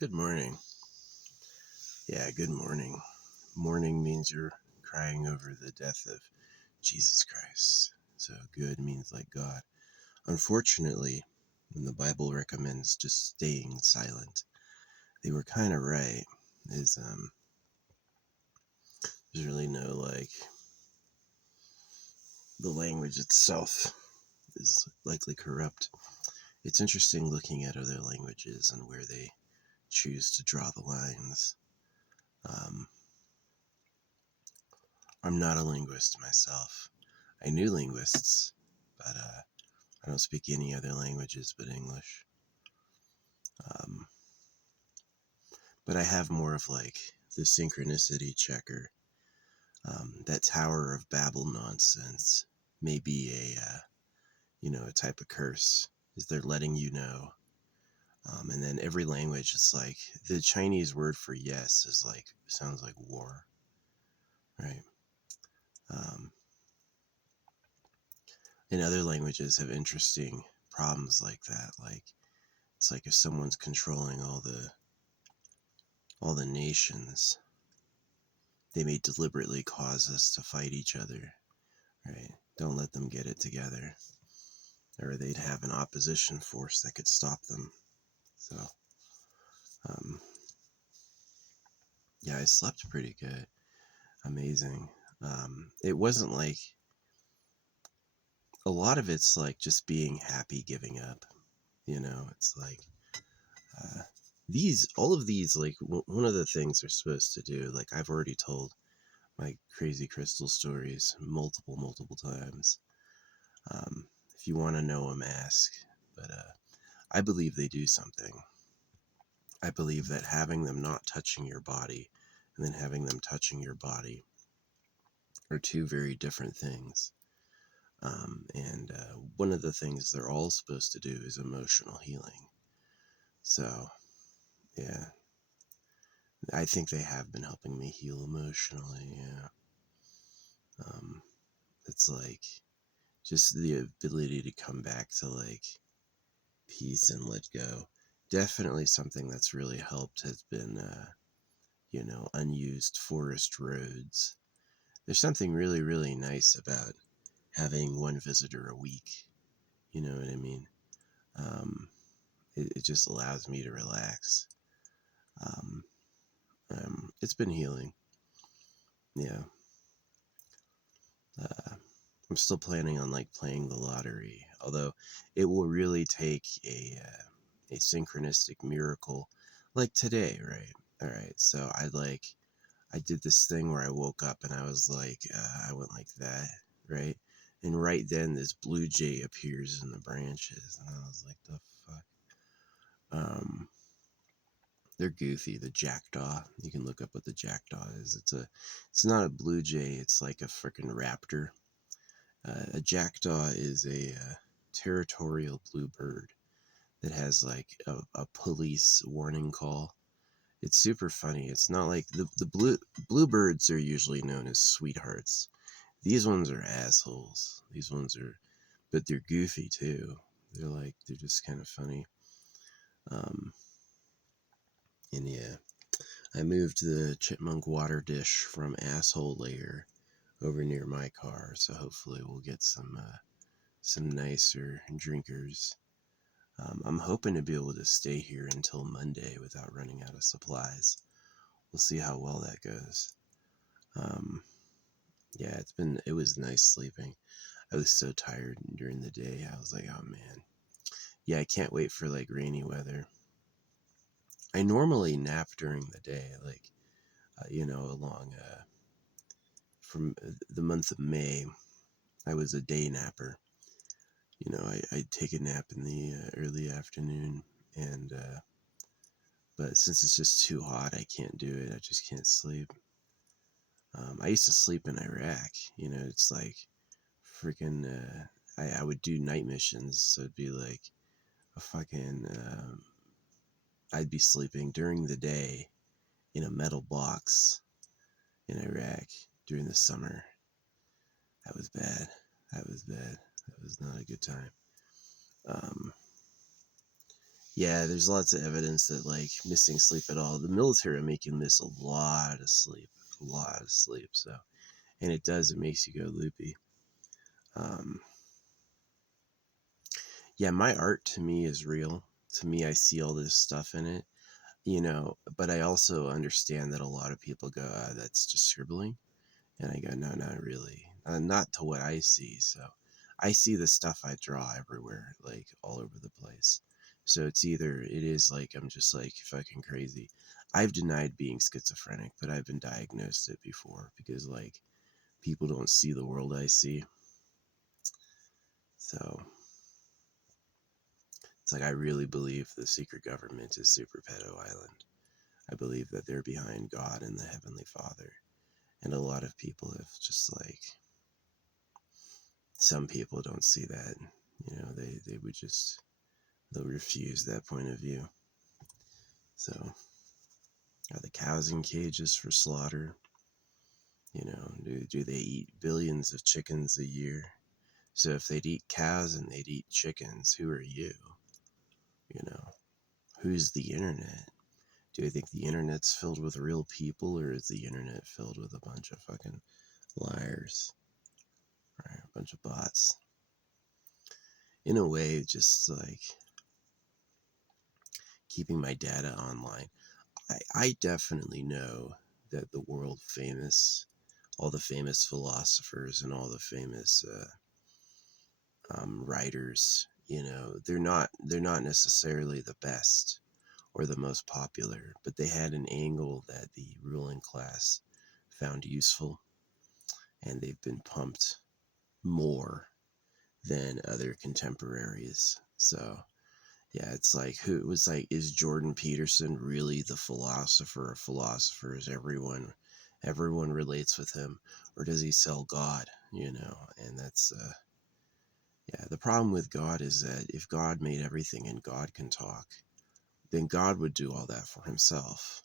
Good morning. Yeah, good morning. Morning means you're crying over the death of Jesus Christ. So good means like God. Unfortunately, when the Bible recommends just staying silent, they were kind of right. Is There's really no the language itself is likely corrupt. It's interesting looking at other languages and where they choose to draw the lines. Um, I'm not a linguist myself. I knew linguists, but I don't speak any other languages but English. Um, but I have more of the synchronicity checker. That Tower of Babel nonsense may be a type of curse. Is they're letting you know. And then every language, it's like the Chinese word for yes is sounds like war, right? Um, and other languages have interesting problems like that. It's like if someone's controlling all the nations, they may deliberately cause us to fight each other, right? Don't let them get it together, or they'd have an opposition force that could stop them. So, um, yeah, I slept pretty good. Amazing. It wasn't a lot of it's like just being happy, giving up. It's uh, all of these, one of the things they're supposed to do, I've already told my crazy crystal stories multiple times. If you want to know them, ask. But I believe they do something. I believe that having them not touching your body and then having them touching your body are two very different things. And one of the things they're all supposed to do is emotional healing. So, yeah, I think they have been helping me heal emotionally. Yeah. Um, it's just the ability to come back to peace and let go. Definitely something that's really helped has been, unused forest roads. There's something really nice about having one visitor a week. You know what I mean? Um, it just allows me to relax. Um, it's been healing. Yeah. Uh, I'm still planning on playing the lottery, although it will really take a synchronistic miracle, like today, right? All right, so I did this thing where I woke up and I was I went like that, right? And right then this blue jay appears in the branches, and I was like, the fuck. Um, they're goofy. The jackdaw. You can look up what the jackdaw is. It's not a blue jay. It's like a freaking raptor. A jackdaw is a territorial bluebird that has a police warning call. It's super funny. It's not like the bluebirds are usually known as sweethearts. These ones are assholes. These ones are, but they're goofy too. They're just kind of funny. Um, and yeah, I moved the chipmunk water dish from asshole layer over near my car, so hopefully we'll get some nicer drinkers. I'm hoping to be able to stay here until Monday without running out of supplies. We'll see how well that goes. Um, yeah, it was nice sleeping. I was so tired during the day. I was like, oh man. Yeah, I can't wait for rainy weather. I normally nap during the day, along from the month of May. I was a day napper. I'd take a nap in the early afternoon, and but since it's just too hot, I can't do it. I just can't sleep. I used to sleep in Iraq. It's freaking. I would do night missions, so it'd be like a fucking. I'd be sleeping during the day in a metal box in Iraq during the summer. That was bad. That was bad. That was not a good time. Um, Yeah, there's lots of evidence that like missing sleep at all. The military make you miss a lot of sleep. So, and it does, it makes you go loopy. Um, yeah, my art to me is real. To me, I see all this stuff in it, but I also understand that a lot of people go, that's just scribbling. And I go, no, not really. Not to what I see. So I see the stuff I draw everywhere, like all over the place. So it's either, it is like, I'm just like fucking crazy. I've denied being schizophrenic, but I've been diagnosed it before because like people don't see the world I see. So it's like, I really believe the secret government is Super Pedo Island. I believe that they're behind God and the Heavenly Father. And a lot of people have just like, some people don't see that. They would just, they'll refuse that point of view. So, are the cows in cages for slaughter? Do they eat billions of chickens a year? So if they'd eat cows and they'd eat chickens, who are you? You know, who's the internet? Do you think the internet's filled with real people, or is the internet filled with a bunch of fucking liars? Right, a bunch of bots. In a way, just like keeping my data online. I definitely know that the world famous, all the famous philosophers and all the famous writers, they're not necessarily the best or the most popular, but they had an angle that the ruling class found useful, and they've been pumped more than other contemporaries. So yeah, it's like, who it was like, is Jordan Peterson really the philosopher of philosophers? Everyone relates with him, or does he sell God? And that's yeah. The problem with God is that if God made everything and God can talk, then God would do all that for himself,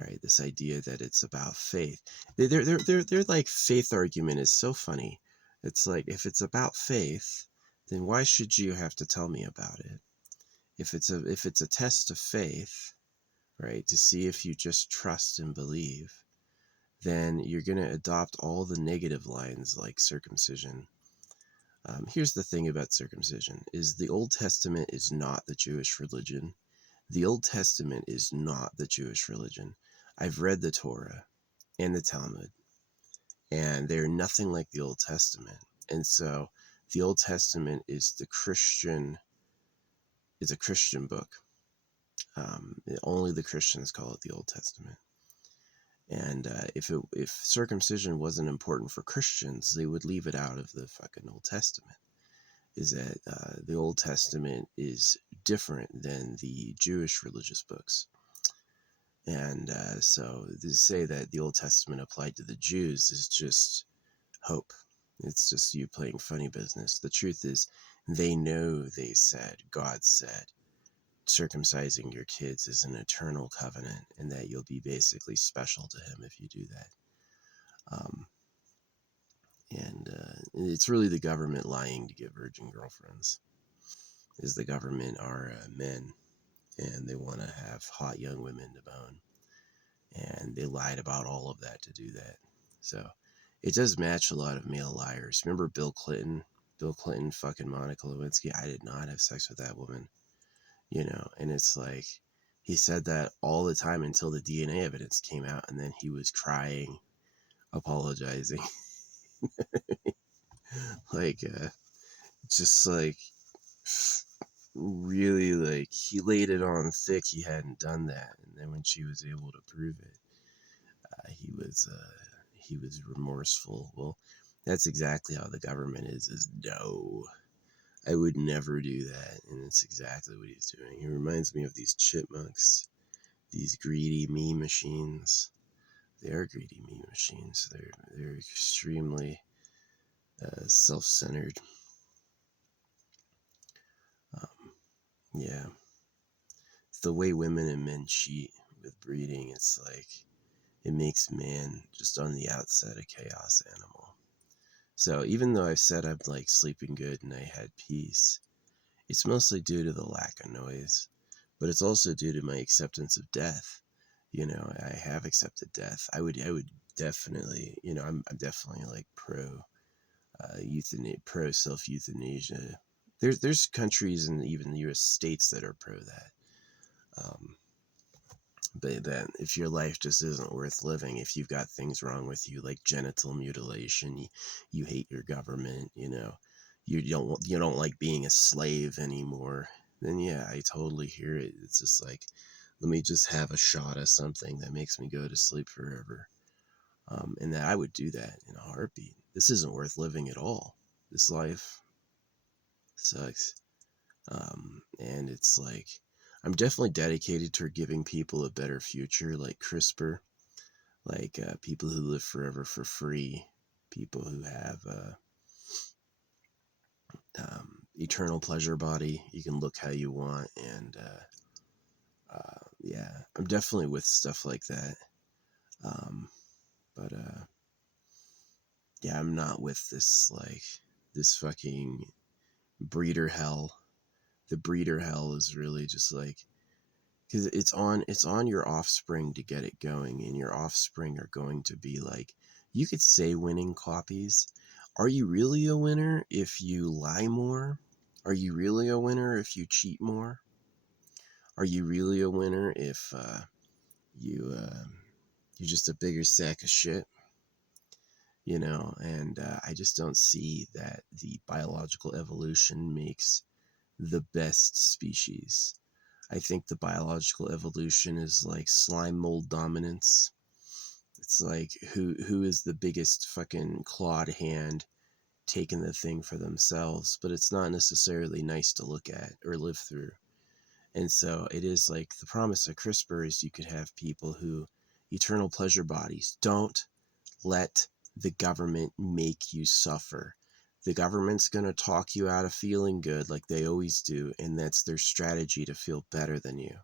right? This idea that it's about faith. They're like, faith argument is so funny. It's like, if it's about faith, then why should you have to tell me about it? If it's a test of faith, right, to see if you just trust and believe, then you're going to adopt all the negative lines like circumcision. Here's the thing about circumcision is the Old Testament is not the Jewish religion. The Old Testament is not the Jewish religion. I've read the Torah and the Talmud, and they're nothing like the Old Testament. And so the Old Testament is a Christian book. Only the Christians call it the Old Testament. And if circumcision wasn't important for Christians, they would leave it out of the fucking Old Testament. Is that the Old Testament is different than the Jewish religious books. And so to say that the Old Testament applied to the Jews is just hope. It's just you playing funny business. The truth is, God said, circumcising your kids is an eternal covenant, and that you'll be basically special to him if you do that. And it's really the government lying to get virgin girlfriends. Is the government are men, and they want to have hot young women to bone, and they lied about all of that to do that. So it does match a lot of male liars. Remember Bill Clinton? Bill Clinton, fucking Monica Lewinsky. I did not have sex with that woman. And it's like, he said that all the time until the DNA evidence came out, and then he was crying, apologizing. Like, just like, really, like, he laid it on thick he hadn't done that. And then when she was able to prove it, he was remorseful. Well, that's exactly how the government is no, I would never do that. And it's exactly what he's doing. He reminds me of these chipmunks, these greedy meme machines. They are greedy meme machines. They're extremely self-centered. Yeah, it's the way women and men cheat with breeding. It's like, it makes man just on the outset a chaos animal. So even though I've said I'm like sleeping good and I had peace, it's mostly due to the lack of noise. but it's also due to my acceptance of death. You know, I have accepted death. I would definitely, you know, I'm definitely like pro pro self euthanasia. There's countries and even U.S. states that are pro that. Um, but then if your life just isn't worth living, if you've got things wrong with you like genital mutilation, you hate your government, you know, you don't like being a slave anymore, then yeah, I totally hear it. It's just like, let me just have a shot of something that makes me go to sleep forever. And that I would do that in a heartbeat. This isn't worth living at all. This life sucks. And it's like, I'm definitely dedicated to giving people a better future, like CRISPR, like people who live forever for free, people who have eternal pleasure body. You can look how you want, and yeah, I'm definitely with stuff like that. But yeah, I'm not with this like this fucking breeder hell. The breeder hell is really just like, because it's on your offspring to get it going, and your offspring are going to be like, you could say winning copies. Are you really a winner if you lie more? Are you really a winner if you cheat more? Are you really a winner if you're just a bigger sack of shit? You know, and I just don't see that the biological evolution makes the best species. I think the biological evolution is like slime mold dominance. It's like who is the biggest fucking clawed hand taking the thing for themselves, but it's not necessarily nice to look at or live through. And so it is like the promise of CRISPR is you could have people who eternal pleasure bodies. Don't let the government make you suffer. The government's going to talk you out of feeling good like they always do, and that's their strategy to feel better than you,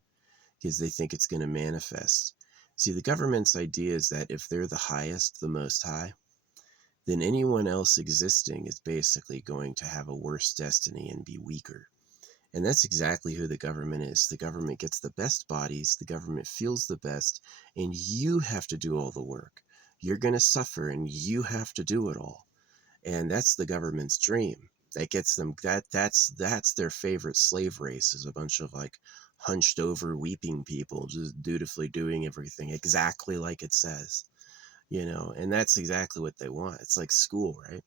because they think it's going to manifest. See, the government's idea is that if they're the highest, the most high, then anyone else existing is basically going to have a worse destiny and be weaker. And that's exactly who the government is. The government gets the best bodies, the government feels the best, and you have to do all the work. You're going to suffer and you have to do it all. And that's the government's dream. That gets them that's their favorite slave race, is a bunch of like hunched over weeping people just dutifully doing everything exactly like it says. You know, and that's exactly what they want. It's like school, right?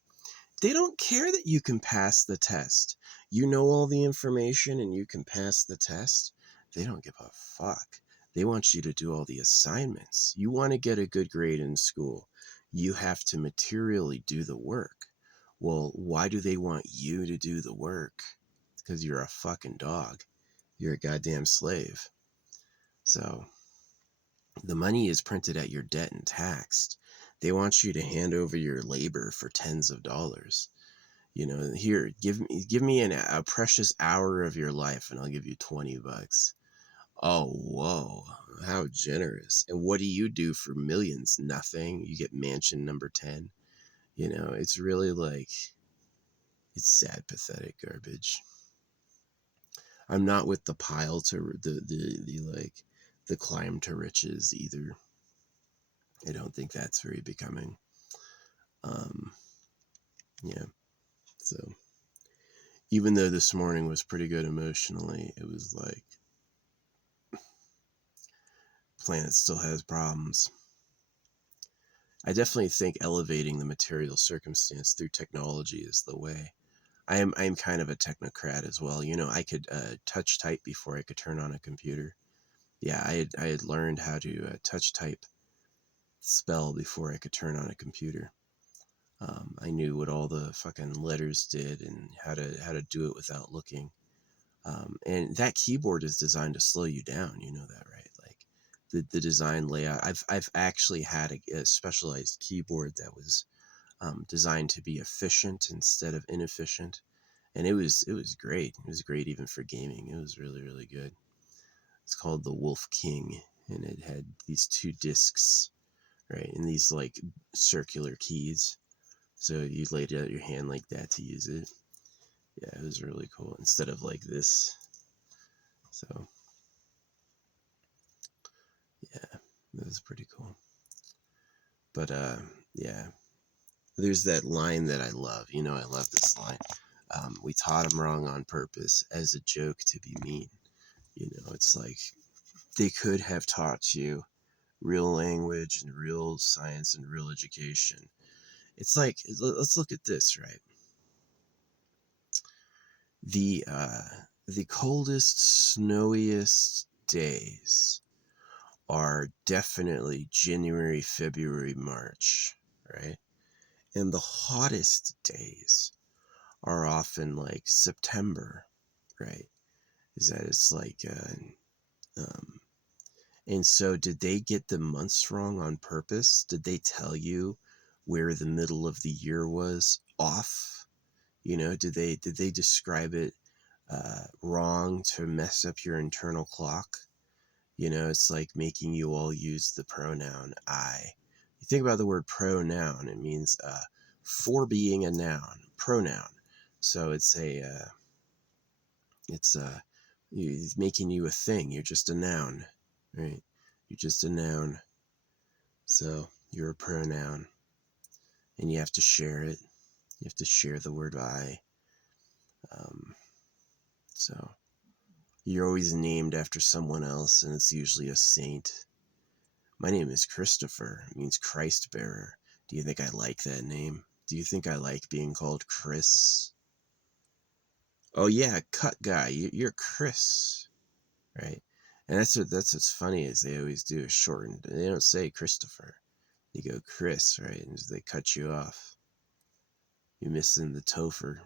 They don't care that you can pass the test. You know all the information and you can pass the test. They don't give a fuck. They want you to do all the assignments. You want to get a good grade in school, you have to materially do the work. Well, why do they want you to do the work? Because you're a fucking dog. You're a goddamn slave. So the money is printed at your debt and taxed. They want you to hand over your labor for tens of dollars. You know, here, give me a precious hour of your life and I'll give you $20. Oh, whoa, how generous. And what do you do for millions? Nothing. You get mansion number 10. You know, it's really like, it's sad, pathetic garbage. I'm not with the pile to the like the climb to riches either. I don't think that's very becoming. Um, yeah. So even though this morning was pretty good emotionally, it was like, planet still has problems. I definitely think elevating the material circumstance through technology is the way. I am kind of a technocrat as well. You know, I could touch type before I could turn on a computer. Yeah, I had learned how to touch type spell before I could turn on a computer. I knew what all the fucking letters did and how to do it without looking. And that keyboard is designed to slow you down. You know that, right? Like the design layout. I've actually had a specialized keyboard that was designed to be efficient instead of inefficient, and it was great. It was great even for gaming. It was really really good. It's called the Wolf King, and it had these two discs, right, and these like circular keys. So you laid out your hand like that to use it. Yeah, it was really cool instead of like this. So was pretty cool. But yeah, there's that line that I love. You know, I love this line. We taught them wrong on purpose as a joke to be mean. You know, it's like they could have taught you real language and real science and real education. It's like, let's look at this, right? The coldest, snowiest days are definitely January, February, March, right? And the hottest days are often like September, right? Is that it's like, and so did they get the months wrong on purpose? Did they tell you where the middle of the year was off? You know, did they describe it wrong to mess up your internal clock? You know, it's like making you all use the pronoun I. You think about the word pronoun, it means for being a noun, pronoun. So it's it's making you a thing. You're just a noun, right? You're just a noun. So you're a pronoun, and you have to share it. You have to share the word I. So you're always named after someone else, and it's usually a saint. My name is Christopher. It means Christ bearer. Do you think I like that name? Do you think I like being called Chris? Oh yeah, cut guy. You're Chris, right? And that's what's funny is they always do is shorten. They don't say Christopher. They go Chris, right? And they cut you off. You're missing the Topher.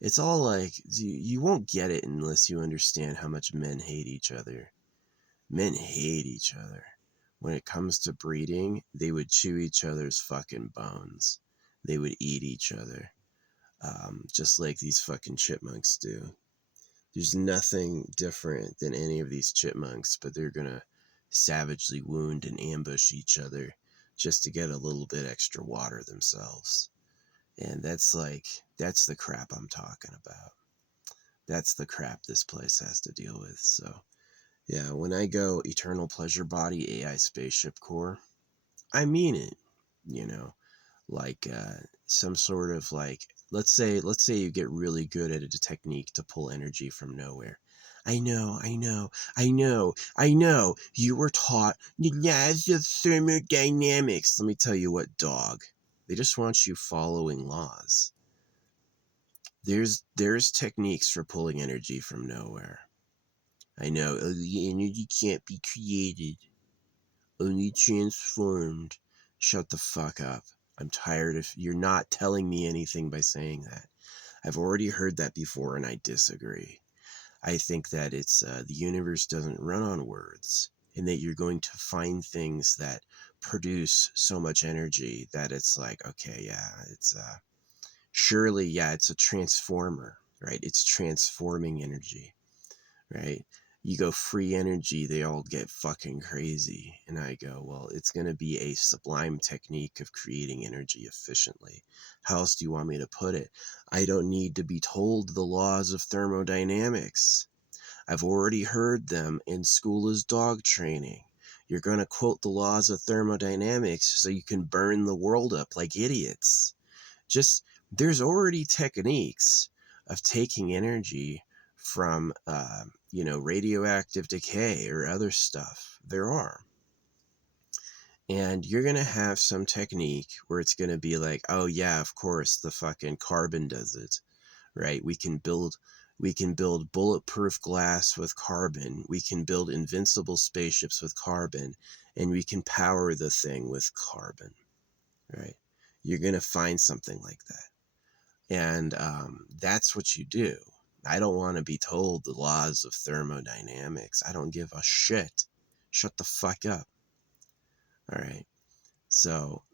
It's all like you won't get it unless you understand how much men hate each other. Men hate each other. When it comes to breeding, they would chew each other's fucking bones. They would eat each other, just like these fucking chipmunks do. There's nothing different than any of these chipmunks, but they're gonna savagely wound and ambush each other just to get a little bit extra water themselves. And that's the crap I'm talking about. That's the crap this place has to deal with. So yeah, when I go eternal pleasure body AI spaceship core, I mean it. You know, like some sort of like let's say you get really good at a technique to pull energy from nowhere. I know. You were taught the laws of thermodynamics. Let me tell you what, dog. They just want you following laws. There's techniques for pulling energy from nowhere. I know the energy can't be created, only transformed. Shut the fuck up. I'm tired of you're not telling me anything by saying that. I've already heard that before and I disagree. I think that it's the universe doesn't run on words and that you're going to find things that produce so much energy that it's like, okay, yeah, it's surely, yeah, it's a transformer, right? It's transforming energy, right? You go free energy, they all get fucking crazy. And I go, well, it's going to be a sublime technique of creating energy efficiently. How else do you want me to put it? I don't need to be told the laws of thermodynamics. I've already heard them in school as dog training. You're going to quote the laws of thermodynamics so you can burn the world up like idiots. Just, there's already techniques of taking energy from, radioactive decay or other stuff. There are. And you're going to have some technique where it's going to be like, oh yeah, of course, the fucking carbon does it, right? We can build bulletproof glass with carbon. We can build invincible spaceships with carbon, and we can power the thing with carbon, right? You're going to find something like that. And that's what you do. I don't want to be told the laws of thermodynamics. I don't give a shit. Shut the fuck up. All right. So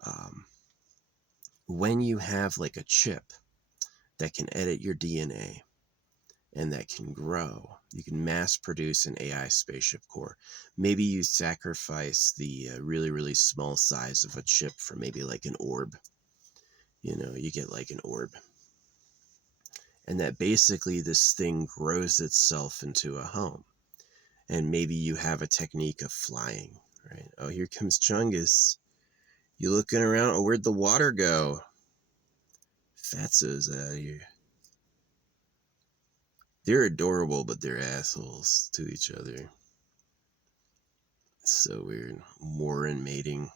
when you have like a chip that can edit your DNA and that can grow, you can mass produce an AI spaceship core. Maybe you sacrifice the really, really small size of a chip for maybe like an orb. You know, you get like an orb. And that basically this thing grows itself into a home. And maybe you have a technique of flying, right? Oh, here comes Chungus. You looking around? Oh, where'd the water go? Fatso's out here. They're adorable, but they're assholes to each other. It's so weird. Warren mating.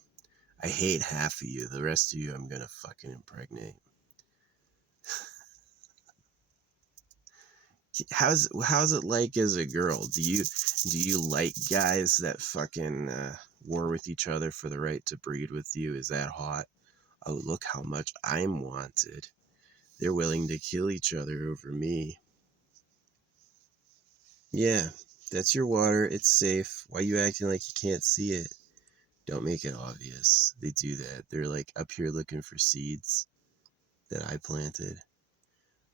I hate half of you. The rest of you, I'm gonna fucking impregnate. How's it like as a girl? Do you like guys that fucking war with each other for the right to breed with you? Is that hot? Oh, look how much I'm wanted. They're willing to kill each other over me. Yeah, that's your water. It's safe. Why you acting like you can't see it? Don't make it obvious. They do that. They're like up here looking for seeds that I planted.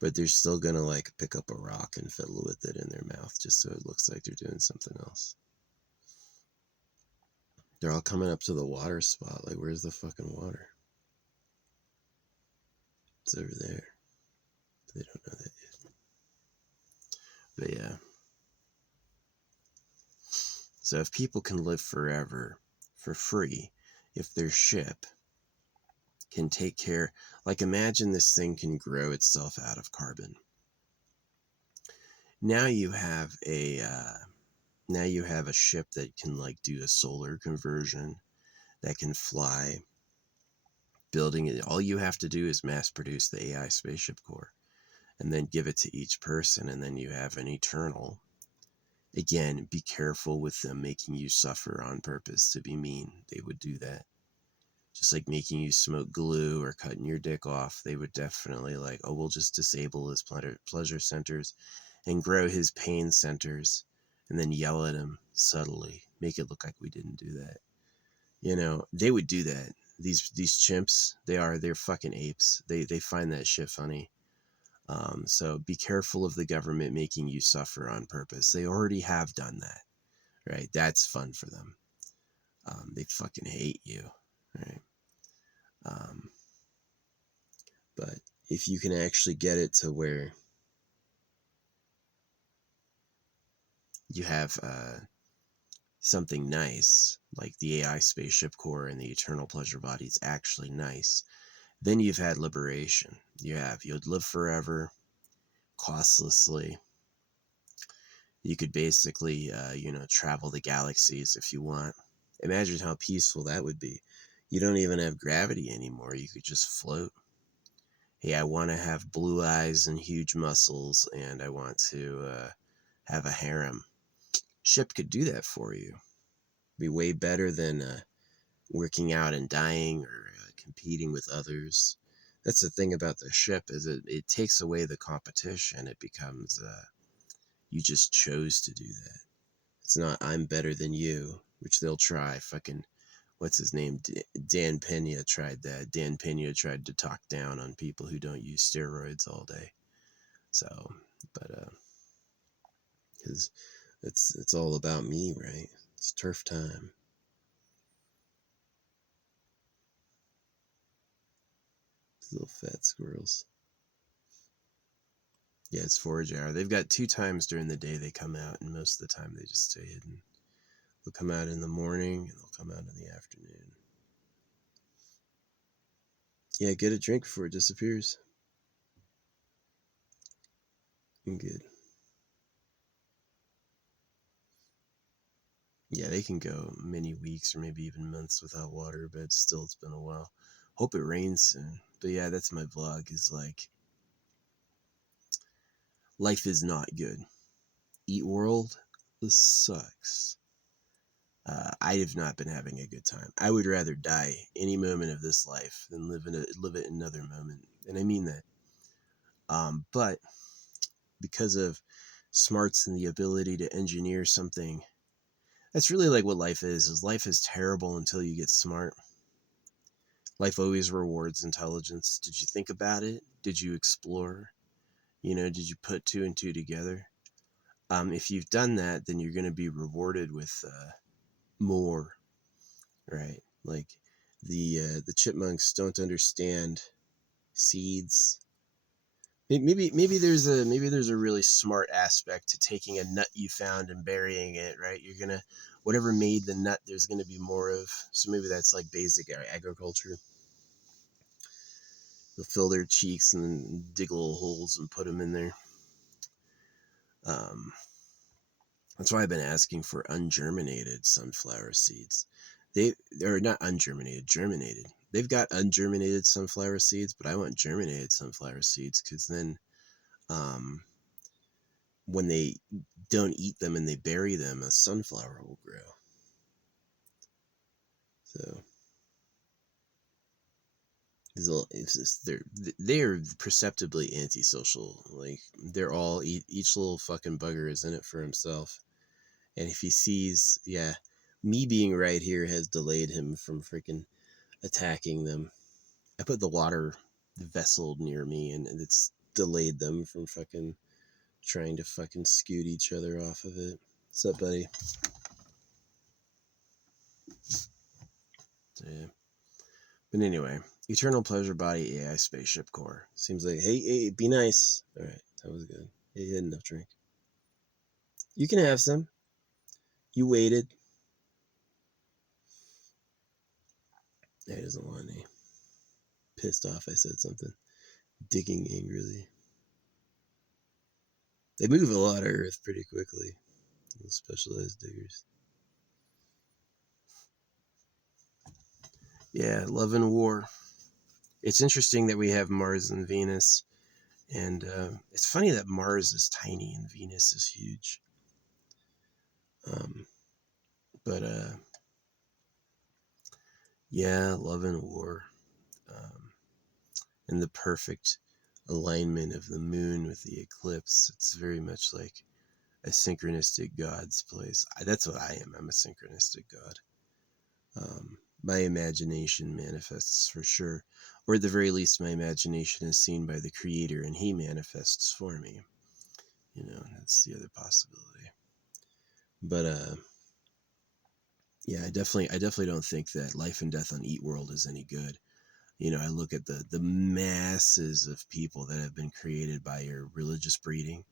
But they're still gonna like pick up a rock and fiddle with it in their mouth just so it looks like they're doing something else. They're all coming up to the water spot. Like, where's the fucking water? It's over there. They don't know that yet. But yeah. So if people can live forever for free, if their ship can take care, like imagine this thing can grow itself out of carbon. Now you have a ship that can like do a solar conversion, that can fly. Building it, all you have to do is mass produce the AI spaceship core and then give it to each person, and then you have an eternal. Again, be careful with them making you suffer on purpose to be mean. They would do that. Just like making you smoke glue or cutting your dick off, they would definitely like, oh, we'll just disable his pleasure centers and grow his pain centers and then yell at him subtly, make it look like we didn't do that. You know, they would do that. These chimps, they're fucking apes. They find that shit funny. So be careful of the government making you suffer on purpose. They already have done that, right? That's fun for them. They fucking hate you, right? Um, but if you can actually get it to where you have something nice, like the AI spaceship core and the eternal pleasure body, it's actually nice, then you've had liberation. You'd live forever, costlessly. You could basically, travel the galaxies if you want. Imagine how peaceful that would be. You don't even have gravity anymore. You could just float. Hey, I want to have blue eyes and huge muscles, and I want to have a harem. Ship could do that for you. Be way better than working out and dying or competing with others. That's the thing about the ship, is it takes away the competition. It becomes you just chose to do that. It's not I'm better than you, which they'll try. Fucking what's his name? Dan Pena tried that. Dan Pena tried to talk down on people who don't use steroids all day. So, but because it's all about me, right? It's turf time. These little fat squirrels. Yeah, it's forage hour. They've got 2 times during the day they come out, and most of the time they just stay hidden. They'll come out in the morning and they'll come out in the afternoon. Yeah, get a drink before it disappears. I'm good. Yeah, they can go many weeks or maybe even months without water, but still, it's been a while. Hope it rains soon. But yeah, that's my vlog. Is like, life is not good. Eat World, this sucks. I have not been having a good time. I would rather die any moment of this life than live it another moment, and I mean that. But because of smarts and the ability to engineer something, that's really like what life is. Is life is terrible until you get smart. Life always rewards intelligence. Did you think about it? Did you explore? Did you put two and two together? If you've done that, then you're going to be rewarded with more, right? Like the chipmunks don't understand seeds. maybe there's a really smart aspect to taking a nut you found and burying it, right? You're gonna whatever made the nut, there's gonna be more of. So maybe that's like basic agriculture. They'll fill their cheeks and then dig little holes and put them in there. Um, that's why I've been asking for ungerminated sunflower seeds. They're not ungerminated, germinated. They've got ungerminated sunflower seeds, but I want germinated sunflower seeds because then, um, when they don't eat them and they bury them, a sunflower will grow. So they're perceptibly antisocial. Like they're all each little fucking bugger is in it for himself. And if he sees, yeah, me being right here has delayed him from freaking attacking them. I put the water vessel near me and it's delayed them from fucking trying to fucking scoot each other off of it. What's up, buddy? So, yeah. But anyway, Eternal Pleasure Body AI Spaceship Core. Seems like, hey, be nice. All right, that was good. Yeah, you had enough drink. You can have some. You waited. Yeah, he doesn't want any. Pissed off I said something. Digging angrily. They move a lot of earth pretty quickly. Those specialized diggers. Yeah, Love and War. It's interesting that we have Mars and Venus. And it's funny that Mars is tiny and Venus is huge. Um, but yeah, Love and War. And the perfect alignment of the moon with the eclipse. It's very much like a synchronistic God's place. That's what I am. I'm a synchronistic God. My imagination manifests for sure. Or at the very least, my imagination is seen by the Creator and He manifests for me. You know, that's the other possibility. But yeah, I definitely don't think that Life and Death on Eat World is any good. You know, I look at the masses of people that have been created by your religious breeding,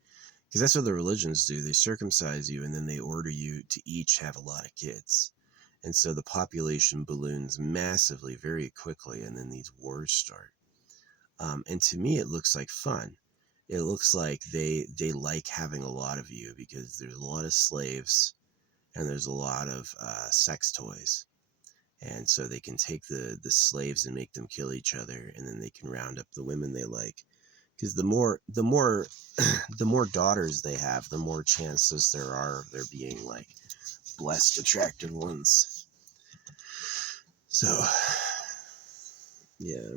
because that's what the religions do. They circumcise you and then they order you to each have a lot of kids. And so the population balloons massively very quickly, and then these wars start. And to me, it looks like fun. It looks like they like having a lot of you because there's a lot of slaves and there's a lot of sex toys. And so they can take the slaves and make them kill each other, and then they can round up the women they like. Because the more the more daughters they have, the more chances there are of there being like blessed, attractive ones. So yeah.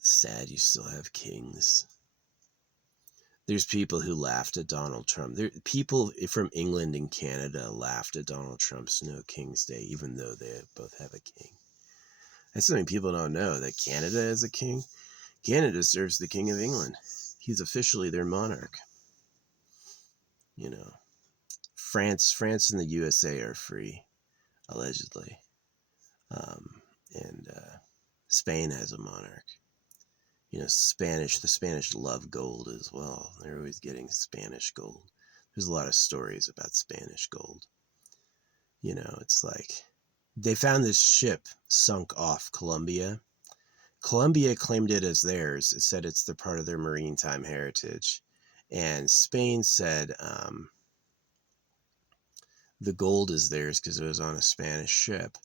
Sad you still have kings. There's people who laughed at Donald Trump. There people from England and Canada laughed at Donald Trump's No King's Day, even though they both have a king. That's something people don't know, that Canada is a king. Canada serves the King of England. He's officially their monarch. You know, France, and the USA are free, allegedly, and Spain has a monarch. You know, the Spanish love gold as well. They're always getting Spanish gold. There's a lot of stories about Spanish gold. You know, it's like they found this ship sunk off Colombia. Colombia claimed it as theirs. It said it's the part of their maritime heritage. And Spain said the gold is theirs because it was on a Spanish ship.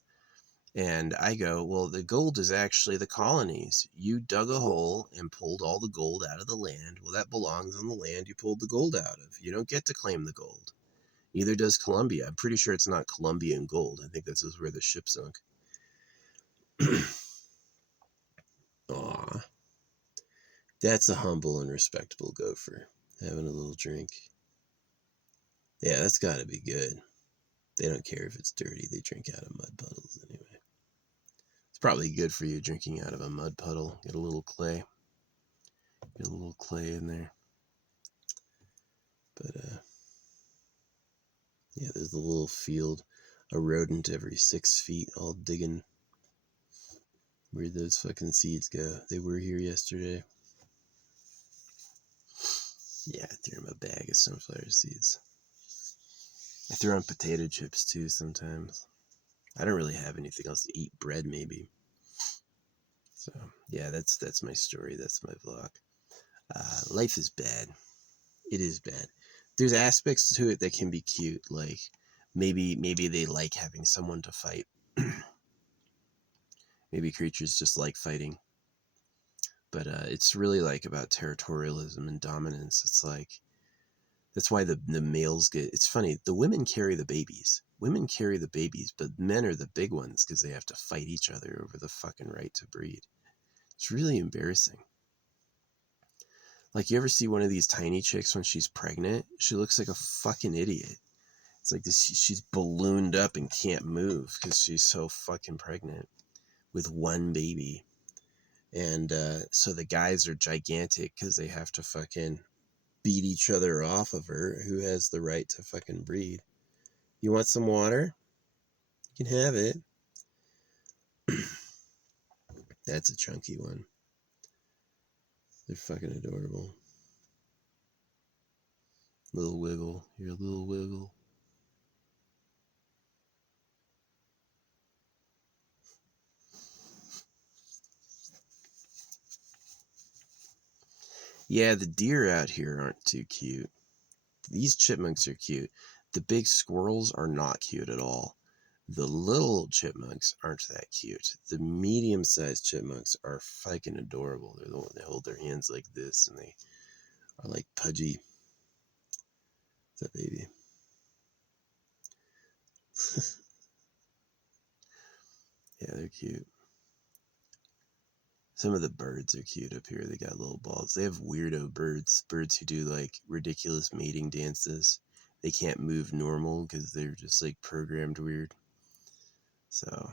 And I go, well, the gold is actually the colonies. You dug a hole and pulled all the gold out of the land. Well, that belongs on the land you pulled the gold out of. You don't get to claim the gold. Neither does Colombia. I'm pretty sure it's not Colombian gold. I think this is where the ship sunk. Aw. That's a humble and respectable gopher. Having a little drink. Yeah, that's gotta be good. They don't care if it's dirty. They drink out of mud puddles anyway. It's probably good for you drinking out of a mud puddle. Get a little clay. Get a little clay in there. But yeah, there's the little field. a rodent every 6 feet, all digging where those fucking seeds go. They were here yesterday. Yeah, I threw him a bag of sunflower seeds. I throw on potato chips too sometimes. I don't really have anything else to eat. Bread maybe. So yeah, that's my story. That's my vlog. Life is bad. It is bad. There's aspects to it that can be cute, like maybe they like having someone to fight. Maybe creatures just like fighting. But it's really like about territorialism and dominance. It's like that's why the males get. It's funny. The women carry the babies. Women carry the babies, but men are the big ones because they have to fight each other over the fucking right to breed. It's really embarrassing. Like, you ever see one of these tiny chicks when she's pregnant? She looks like a fucking idiot. It's like this. She's ballooned up and can't move because she's so fucking pregnant with one baby. And so the guys are gigantic because they have to fucking beat each other off of her. Who has the right to fucking breed? You want some water? You can have it. That's a chunky one. They're fucking adorable. Little wiggle. You're a little wiggle. Yeah, the deer out here aren't too cute. These chipmunks are cute. The big squirrels are not cute at all. The little chipmunks aren't that cute. The medium-sized chipmunks are fucking adorable. They're the one that hold their hands like this, and they are like pudgy. What's that, baby? Yeah, they're cute. Some of the birds are cute up here. They got little balls. They have weirdo birds who do like ridiculous mating dances. They can't move normal because they're just like programmed weird. So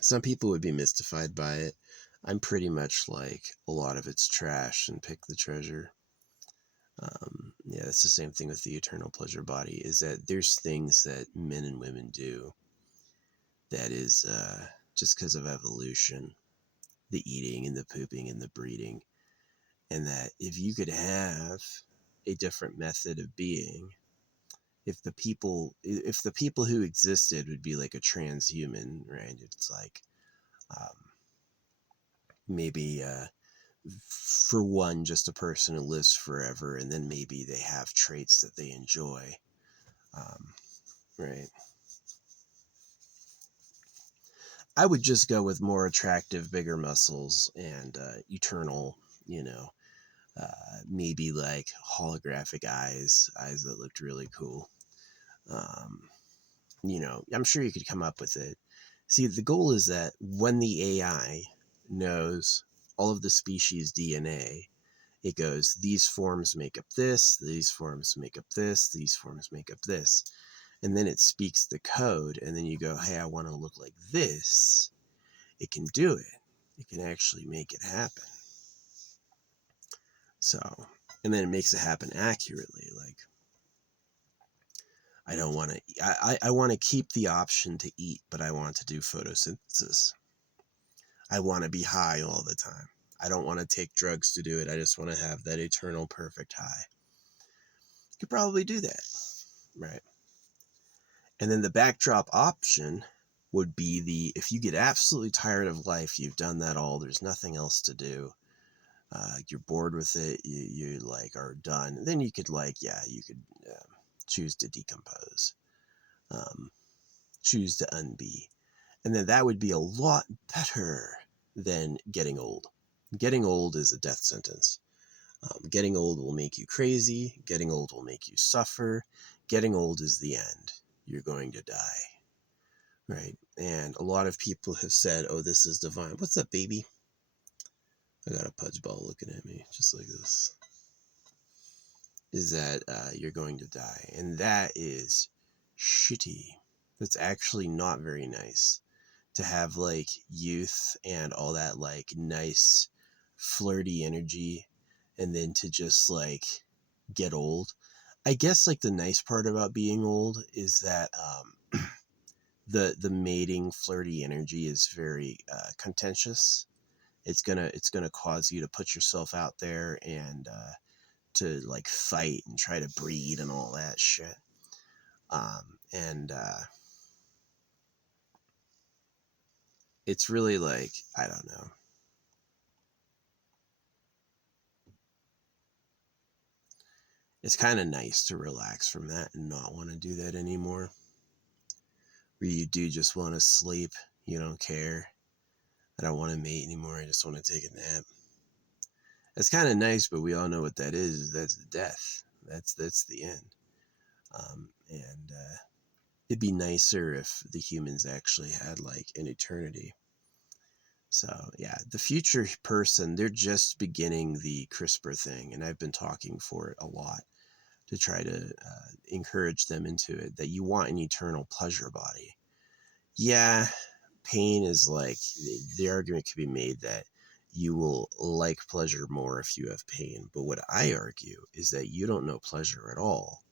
some people would be mystified by it. I'm pretty much like a lot of it's trash and pick the treasure. Yeah, it's the same thing with the eternal pleasure body, is that there's things that men and women do that is just because of evolution, the eating and the pooping and the breeding, and that if you could have a different method of being, if the people who existed would be like a transhuman, right? It's like maybe for one, just a person who lives forever, and then maybe they have traits that they enjoy, right? I would just go with more attractive, bigger muscles and eternal, you know, maybe like holographic eyes that looked really cool. You know, I'm sure you could come up with it. See, the goal is that when the AI knows all of the species DNA, it goes, these forms make up this, these forms make up this, these forms make up this. And then it speaks the code, and then you go, hey, I want to look like this. It can do it. It can actually make it happen. So, and then it makes it happen accurately. Like, I don't want to, I want to keep the option to eat, but I want to do photosynthesis. I want to be high all the time. I don't want to take drugs to do it. I just want to have that eternal perfect high. You could probably do that, right? And then the backdrop option would be if you get absolutely tired of life, you've done that all, there's nothing else to do. You're bored with it, you like are done. Then you could you could choose to decompose, choose to unbe. And then that would be a lot better than getting old. Getting old is a death sentence. Getting old will make you crazy. Getting old will make you suffer. Getting old is the end. You're going to die. Right? And a lot of people have said, oh, this is divine. What's up, baby? I got a pudge ball looking at me, just like this. Is that you're going to die. And that is shitty. That's actually not very nice. To have like youth and all that like nice flirty energy, and then to just like get old. I guess like the nice part about being old is that the mating flirty energy is very contentious. It's gonna cause you to put yourself out there and to like fight and try to breed and all that shit. And it's really like, I don't know. It's kind of nice to relax from that and not want to do that anymore. Where you do just want to sleep, you don't care. I don't want to mate anymore. I just want to take a nap. That's kind of nice, but we all know what that is. That's death. That's the end. And it'd be nicer if the humans actually had like an eternity. So yeah, the future person, they're just beginning the CRISPR thing, and I've been talking for it a lot to try to encourage them into it. That you want an eternal pleasure body. Yeah, pain is like, the argument could be made that you will like pleasure more if you have pain. But what I argue is that you don't know pleasure at all,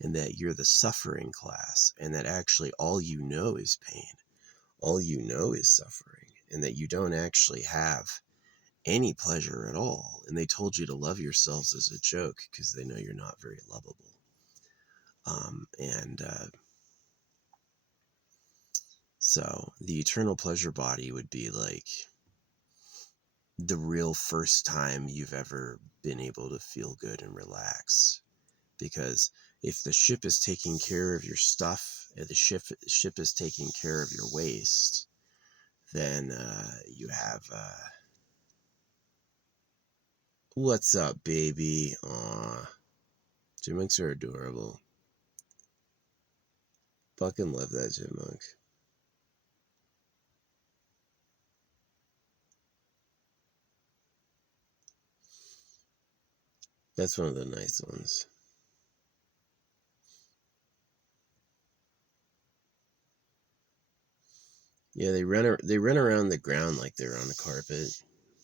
and that you're the suffering class, and that actually all you know is pain. All you know is suffering, and that you don't actually have any pleasure at all. And they told you to love yourselves as a joke because they know you're not very lovable. And so the eternal pleasure body would be like the real first time you've ever been able to feel good and relax. Because if the ship is taking care of your stuff, if the ship is taking care of your waste, then you have what's up, baby? Aw, chipmunks are adorable. Fucking love that chipmunk. That's one of the nice ones. Yeah, they run around the ground like they're on a carpet.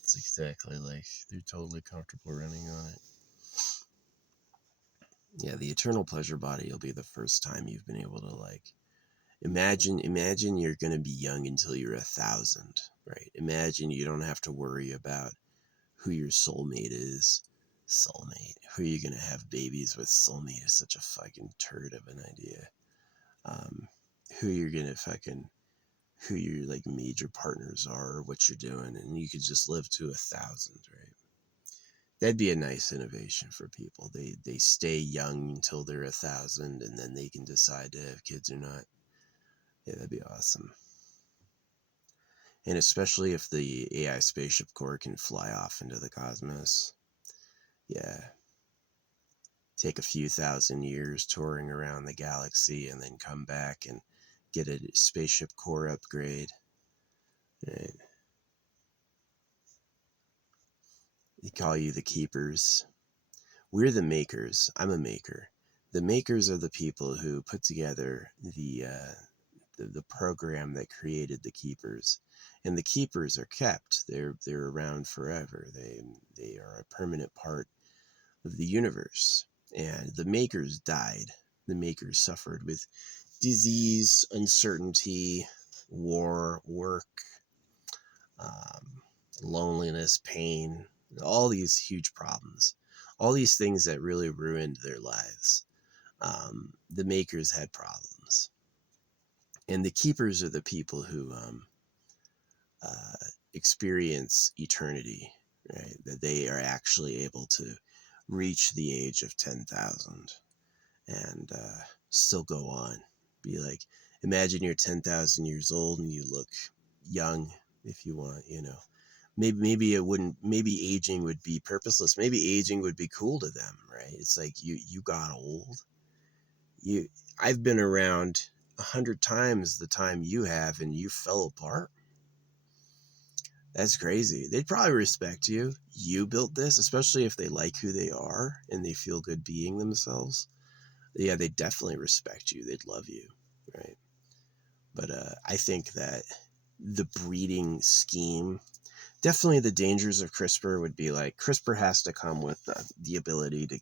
It's exactly like they're totally comfortable running on it. Yeah, the eternal pleasure body will be the first time you've been able to like imagine you're gonna be young until you're 1,000, right? Imagine you don't have to worry about who your soulmate is. Soulmate. Who are you gonna have babies with? Soulmate is such a fucking turd of an idea. Um, who you're gonna fucking who your like major partners are, or what you're doing, and you could just live to 1,000, right? That'd be a nice innovation for people. They stay young until they're 1,000, and then they can decide to have kids or not. Yeah, that'd be awesome. And especially if the AI spaceship core can fly off into the cosmos. Yeah, take a few thousand years touring around the galaxy, and then come back and get a spaceship core upgrade. Right? They call you the keepers. We're the makers. I'm a maker. The makers are the people who put together the program that created the keepers, and the keepers are kept. They're around forever. They are a permanent part of the universe. And the makers died. The makers suffered with disease, uncertainty, war, work, um, loneliness, pain, all these huge problems, all these things that really ruined their lives. The makers had problems, and the keepers are the people who experience eternity, right? That they are actually able to reach the age of 10,000 and still go on. Be like, imagine you're 10,000 years old and you look young if you want, you know. Maybe it wouldn't, maybe aging would be purposeless. Maybe aging would be cool to them, right? It's like you got old. I've been around 100 times the time you have, and you fell apart. That's crazy. They'd probably respect you. You built this, especially if they like who they are and they feel good being themselves. Yeah, they definitely respect you. They'd love you, right? But I think that the breeding scheme, definitely the dangers of CRISPR would be like, CRISPR has to come with the ability to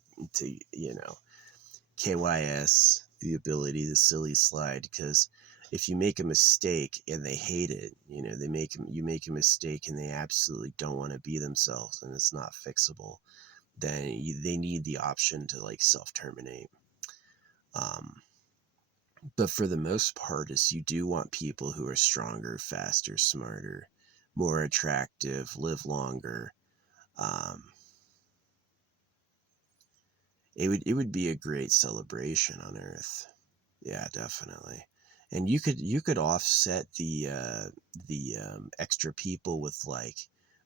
KYS, the ability to silly slide, because If you make a mistake and they hate it, you know, you make a mistake and they absolutely don't want to be themselves and it's not fixable, then they need the option to like self-terminate. Um, but for the most part, is you do want people who are stronger, faster, smarter, more attractive, live longer. Um, it would be a great celebration on Earth. Yeah, definitely. And you could offset the extra people with like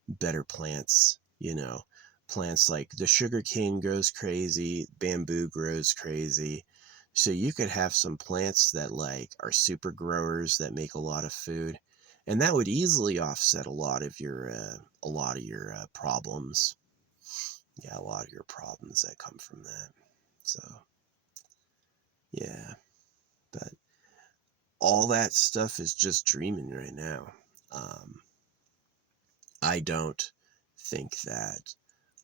better plants, you know, plants like the sugar cane grows crazy, bamboo grows crazy. So you could have some plants that like are super growers that make a lot of food, and that would easily offset a lot of your problems. Yeah, a lot of your problems that come from that. So yeah, but all that stuff is just dreaming right now. Um, I don't think that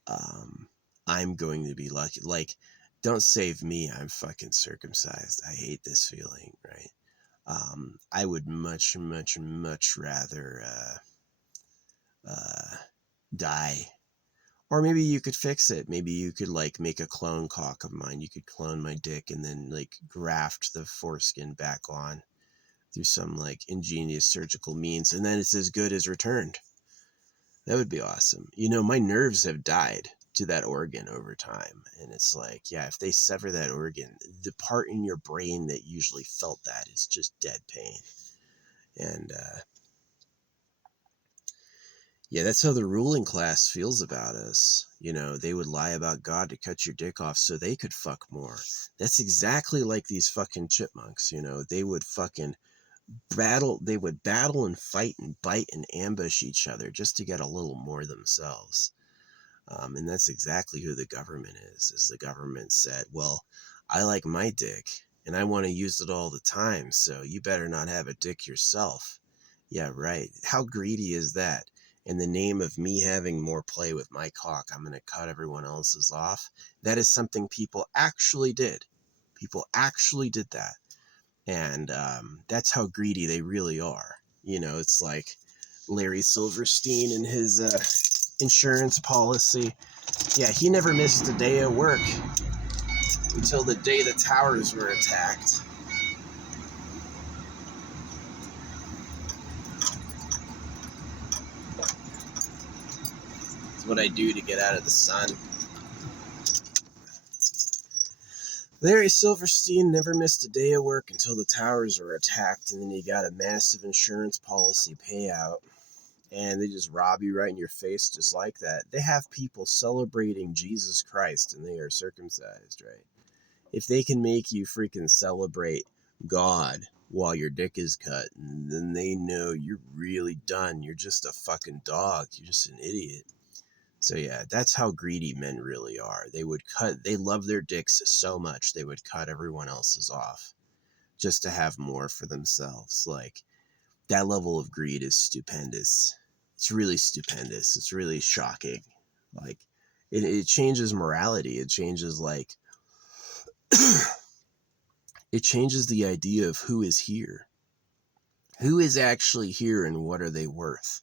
um, I'm going to be lucky. Like, don't save me. I'm fucking circumcised. I hate this feeling, right? I would much, much, much rather uh, die. Or maybe you could fix it. Maybe you could like make a clone cock of mine. You could clone my dick and then like graft the foreskin back on through some like ingenious surgical means, and then it's as good as returned. That would be awesome. You know, my nerves have died to that organ over time, and it's like, yeah, if they sever that organ, the part in your brain that usually felt that is just dead pain. And yeah, that's how the ruling class feels about us. You know, they would lie about God to cut your dick off so they could fuck more. That's exactly like these fucking chipmunks. You know, they would battle and fight and bite and ambush each other just to get a little more themselves. And that's exactly who the government is the government said, well, I like my dick and I want to use it all the time, so you better not have a dick yourself. Yeah, right. How greedy is that? In the name of me having more play with my cock, I'm going to cut everyone else's off. That is something people actually did. People actually did that. And that's how greedy they really are. You know, it's like Larry Silverstein and his insurance policy. Yeah, he never missed a day of work until the day the towers were attacked. It's what I do to get out of the sun. Larry Silverstein never missed a day of work until the towers were attacked, and then he got a massive insurance policy payout. And they just rob you right in your face just like that. They have people celebrating Jesus Christ and they are circumcised, right? If they can make you freaking celebrate God while your dick is cut, then they know you're really done. You're just a fucking dog. You're just an idiot. So yeah, that's how greedy men really are. They love their dicks so much they would cut everyone else's off just to have more for themselves. Like, that level of greed is stupendous. It's really stupendous. It's really shocking. Like, it changes morality. It changes like it changes the idea of who is here. Who is actually here and what are they worth?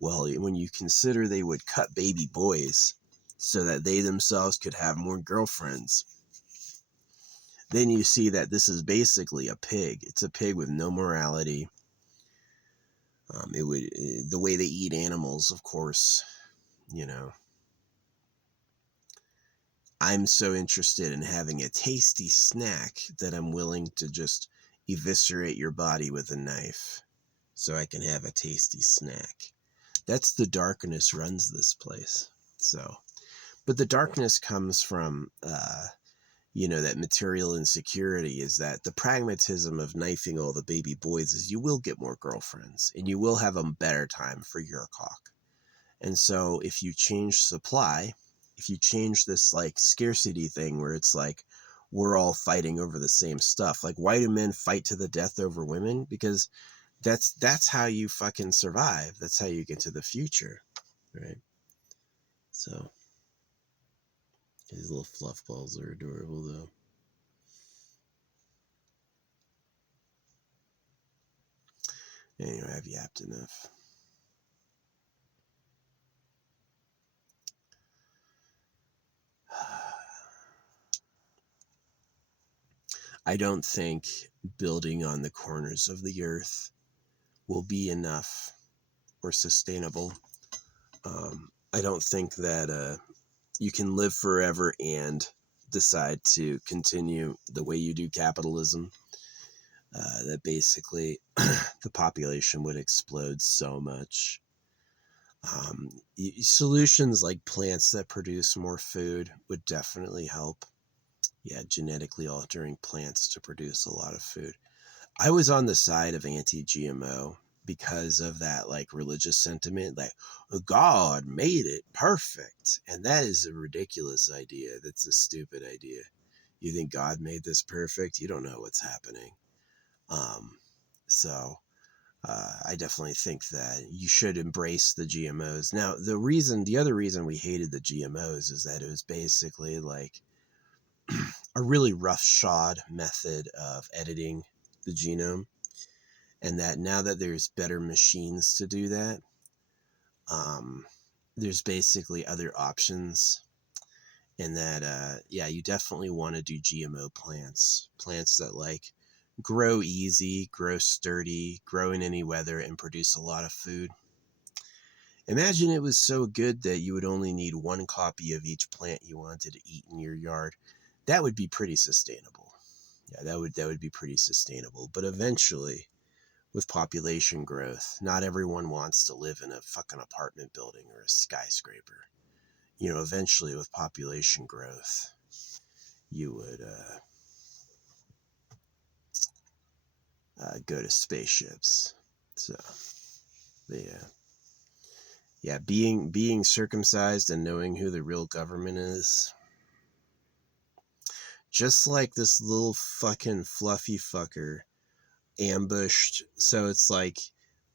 Well, when you consider they would cut baby boys so that they themselves could have more girlfriends, then you see that this is basically a pig. It's a pig with no morality. The way they eat animals, of course, you know. I'm so interested in having a tasty snack that I'm willing to just eviscerate your body with a knife so I can have a tasty snack. That's the darkness runs this place. So, but the darkness comes from, that material insecurity is that the pragmatism of knifing all the baby boys is you will get more girlfriends and you will have a better time for your cock. And so if you change supply, if you change this like scarcity thing where it's like we're all fighting over the same stuff, like why do men fight to the death over women? Because that's how you fucking survive. That's how you get to the future, right? So these little fluff balls are adorable though. Anyway, I've yapped enough. I don't think building on the corners of the earth will be enough or sustainable. I don't think that you can live forever and decide to continue the way you do capitalism. That basically the population would explode so much. Solutions like plants that produce more food would definitely help. Yeah, genetically altering plants to produce a lot of food. I was on the side of anti-GMO because of that like religious sentiment, like God made it perfect, and that is a ridiculous idea. That's a stupid idea. You think God made this perfect? You don't know what's happening. Um, so I definitely think that you should embrace the GMOs. Now, the other reason we hated the GMOs is that it was basically like a really roughshod method of editing the genome, and that now that there's better machines to do that, um, there's basically other options, and that yeah, you definitely want to do GMO plants that like grow easy, grow sturdy, grow in any weather, and produce a lot of food. Imagine it was so good that you would only need one copy of each plant you wanted to eat in your yard. That would be pretty sustainable. Yeah, that would be pretty sustainable. But eventually, with population growth, not everyone wants to live in a fucking apartment building or a skyscraper. Eventually with population growth, you would go to spaceships. So, yeah. Yeah, being circumcised and knowing who the real government is, just like this little fucking fluffy fucker ambushed. So it's like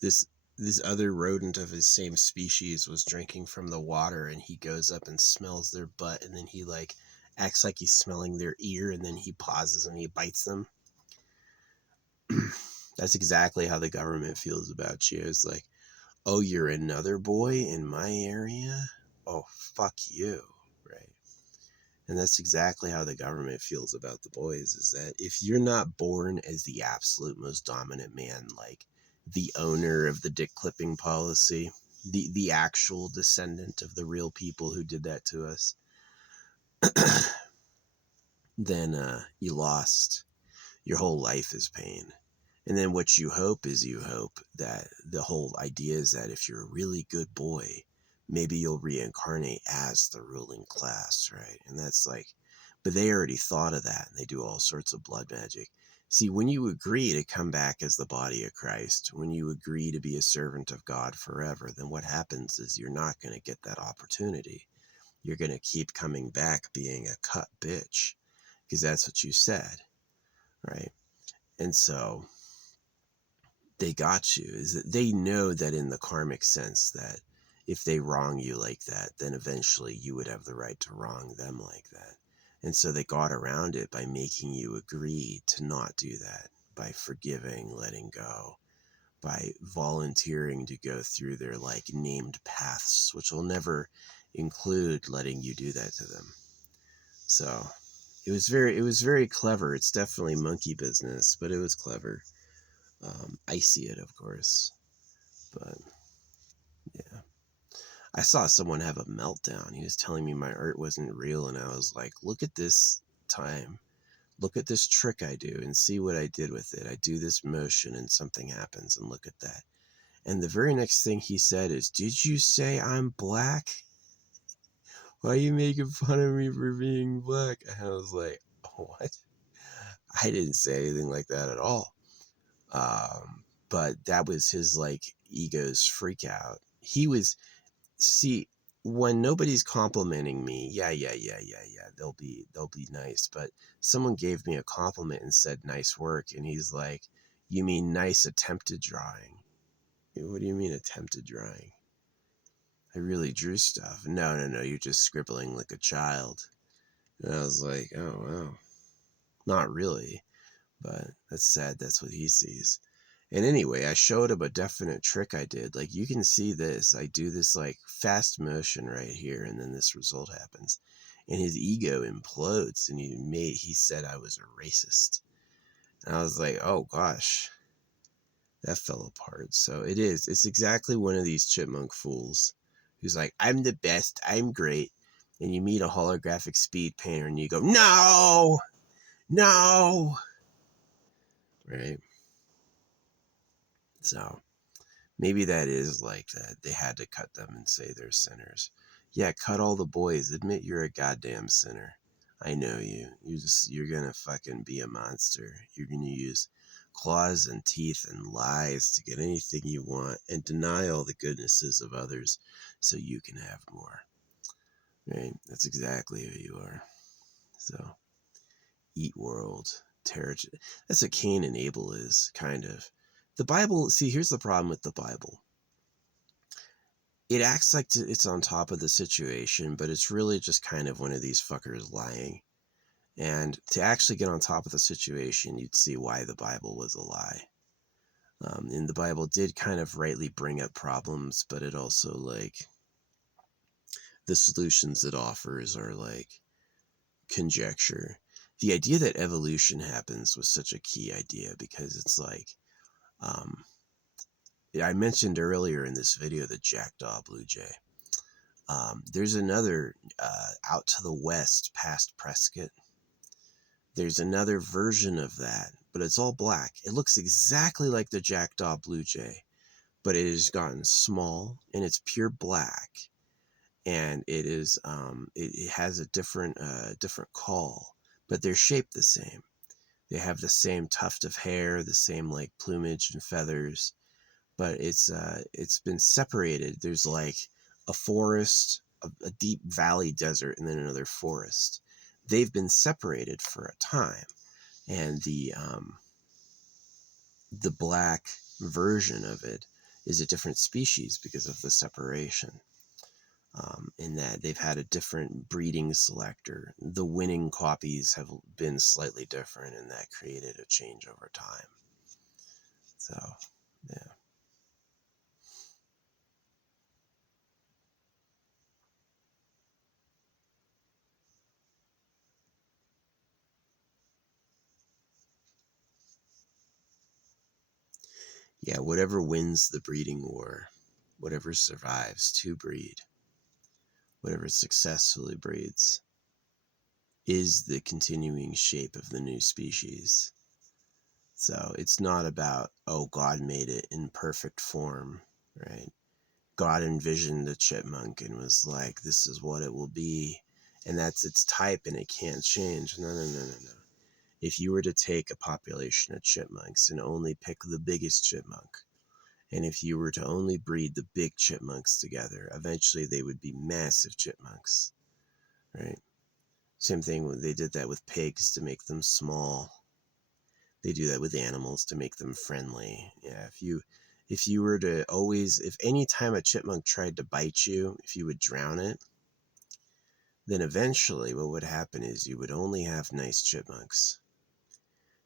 this this other rodent of his same species was drinking from the water, and he goes up and smells their butt, and then he like acts like he's smelling their ear, and then he pauses and he bites them. That's exactly how the government feels about you. It's like, oh, you're another boy in my area? Oh, fuck you, right? And that's exactly how the government feels about the boys, is that if you're not born as the absolute most dominant man, like the owner of the dick clipping policy, the actual descendant of the real people who did that to us, then you lost. Your whole life is pain. And then what you hope that the whole idea is that if you're a really good boy, maybe you'll reincarnate as the ruling class, right? And that's like, but they already thought of that, and they do all sorts of blood magic. See, when you agree to come back as the body of Christ, when you agree to be a servant of God forever, then what happens is you're not going to get that opportunity. You're going to keep coming back being a cut bitch because that's what you said, right? And so they got you, is that they know that in the karmic sense that if they wrong you like that, then eventually you would have the right to wrong them like that. And so they got around it by making you agree to not do that, by forgiving, letting go, by volunteering to go through their like named paths, which will never include letting you do that to them. So it was very clever. It's definitely monkey business, but it was clever. I see it, of course, but yeah. I saw someone have a meltdown. He was telling me my art wasn't real, and I was like, look at this time. Look at this trick I do and see what I did with it. I do this motion and something happens, and look at that. And the very next thing he said is, did you say I'm black? Why are you making fun of me for being black? And I was like, what? I didn't say anything like that at all. But that was his like ego's freak out. He was, see, when nobody's complimenting me, yeah, they'll be nice. But someone gave me a compliment and said nice work, and he's like, you mean nice attempted drawing? What do you mean attempted drawing? I really drew stuff. No, you're just scribbling like a child. And I was like, oh wow, not really, but that's sad. That's what he sees. And anyway, I showed him a definite trick I did. Like, you can see this. I do this like fast motion right here, and then this result happens. And his ego implodes, and he said I was a racist. And I was like, oh gosh, that fell apart. So it's exactly one of these chipmunk fools who's like, I'm the best, I'm great. And you meet a holographic speed painter and you go, no, no, right? So maybe that is like that. They had to cut them and say they're sinners. Yeah, cut all the boys. Admit you're a goddamn sinner. I know you. You're gonna fucking be a monster. You're gonna use claws and teeth and lies to get anything you want and deny all the goodnesses of others so you can have more. Right? That's exactly who you are. So, eat world. Territory. That's what Cain and Abel is, kind of. The Bible, see, here's the problem with the Bible. It acts like it's on top of the situation, but it's really just kind of one of these fuckers lying. And to actually get on top of the situation, you'd see why the Bible was a lie. And the Bible did kind of rightly bring up problems, but it also, like, the solutions it offers are, like, conjecture. The idea that evolution happens was such a key idea because it's like, I mentioned earlier in this video the jackdaw blue jay. There's another out to the west past Prescott. There's another version of that, but it's all black. It looks exactly like the jackdaw blue jay, but it has gotten small and it's pure black. And it has a different call, but they're shaped the same. They have the same tuft of hair, the same like plumage and feathers, but it's been separated. There's like a forest, a deep valley desert, and then another forest. They've been separated for a time, and the black version of it is a different species because of the separation. In that they've had a different breeding selector. The winning copies have been slightly different, and that created a change over time. So, yeah. Yeah, whatever wins the breeding war, whatever survives to breed, whatever successfully breeds, is the continuing shape of the new species. So it's not about, oh, God made it in perfect form, right? God envisioned the chipmunk and was like, this is what it will be, and that's its type and it can't change. No, no, no, no, no. If you were to take a population of chipmunks and only pick the biggest chipmunk, and if you were to only breed the big chipmunks together, eventually they would be massive chipmunks, right? Same thing when they did that with pigs to make them small. They do that with animals to make them friendly. Yeah, if you were to always, if any time a chipmunk tried to bite you, if you would drown it, then eventually what would happen is you would only have nice chipmunks.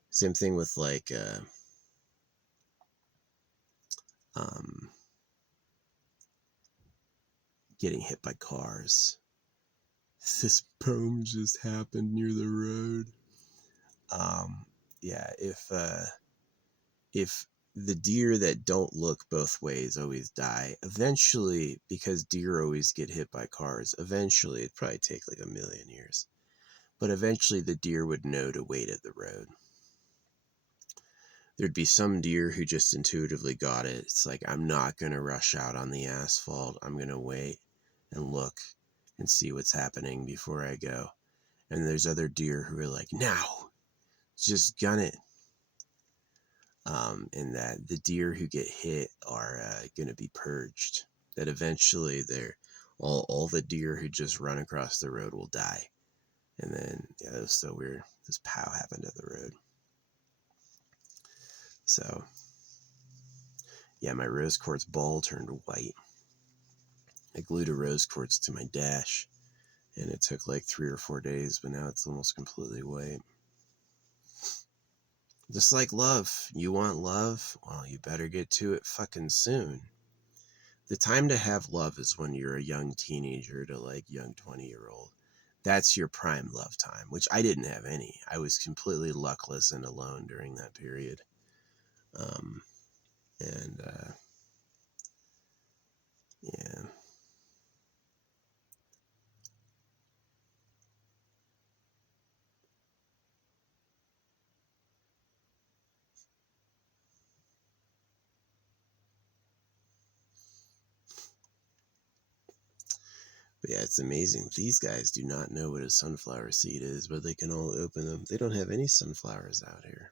Same thing with like um, getting hit by cars. This poem just happened near the road. Yeah, if the deer that don't look both ways always die, eventually, because deer always get hit by cars, eventually, it'd probably take like 1,000,000 years, but eventually the deer would know to wait at the road. There'd be some deer who just intuitively got it. It's like, I'm not going to rush out on the asphalt. I'm going to wait and look and see what's happening before I go. And there's other deer who are like, now, just gun it. And that the deer who get hit are going to be purged. That eventually all the deer who just run across the road will die. And then, yeah, that was so weird. This POW happened at the road. So, yeah, my rose quartz ball turned white. I glued a rose quartz to my dash, and it took like 3 or 4 days, but now it's almost completely white. Just like love. You want love? Well, you better get to it fucking soon. The time to have love is when you're a young teenager to like young 20-year-old. That's your prime love time, which I didn't have any. I was completely luckless and alone during that period. Um, and yeah. But yeah, it's amazing. These guys do not know what a sunflower seed is, but they can all open them. They don't have any sunflowers out here,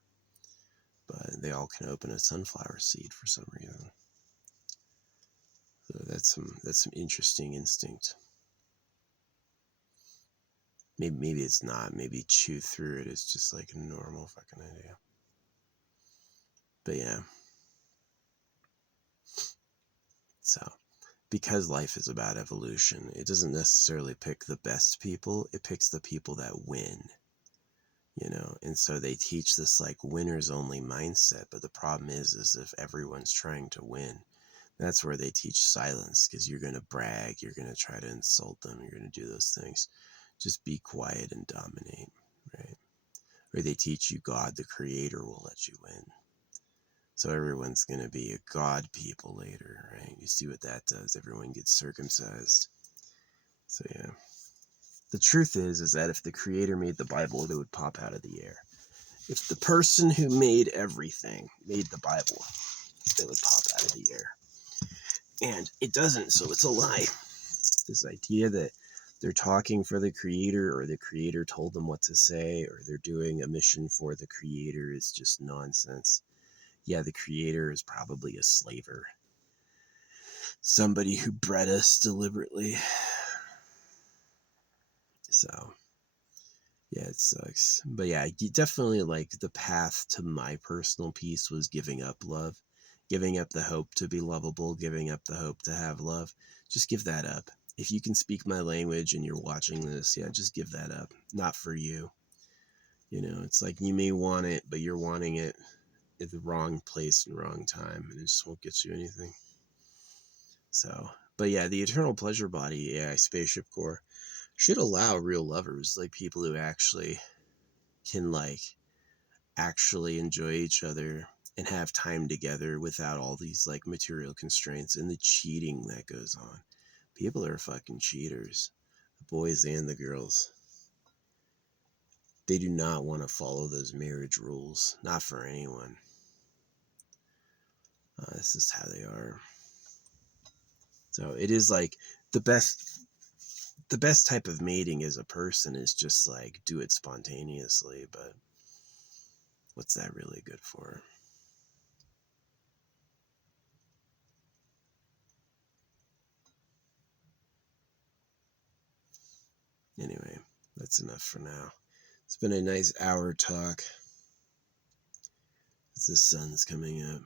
but they all can open a sunflower seed for some reason. So that's some interesting instinct. Maybe it's not. Maybe chew through it is just like a normal fucking idea. But yeah. So because life is about evolution, it doesn't necessarily pick the best people. It picks the people that win. And so they teach this like winners only mindset, but the problem is if everyone's trying to win, that's where they teach silence, because you're going to brag, you're going to try to insult them, you're going to do those things. Just be quiet and dominate, right? Or they teach you God the creator will let you win, so everyone's going to be a god people later, right? You see what that does. Everyone gets circumcised. So yeah, the truth is that if the creator made the Bible, it would pop out of the air. If the person who made everything made the Bible, it would pop out of the air. And it doesn't, so it's a lie. This idea that they're talking for the creator, or the creator told them what to say, or they're doing a mission for the creator is just nonsense. Yeah, the creator is probably a slaver. Somebody who bred us deliberately. So yeah, it sucks. But yeah, definitely like the path to my personal peace was giving up love, giving up the hope to be lovable, giving up the hope to have love. Just give that up. If you can speak my language and you're watching this, yeah, just give that up. Not for you. It's like you may want it, but you're wanting it at the wrong place and wrong time, and it just won't get you anything. So, but yeah, the eternal pleasure body AI spaceship core should allow real lovers, like people who actually can like actually enjoy each other and have time together without all these like material constraints and the cheating that goes on. People are fucking cheaters, the boys and the girls. They do not want to follow those marriage rules, not for anyone. This is how they are. So it is like the best type of mating as a person is just like do it spontaneously, but what's that really good for? Anyway, that's enough for now. It's been a nice hour talk as the sun's coming up.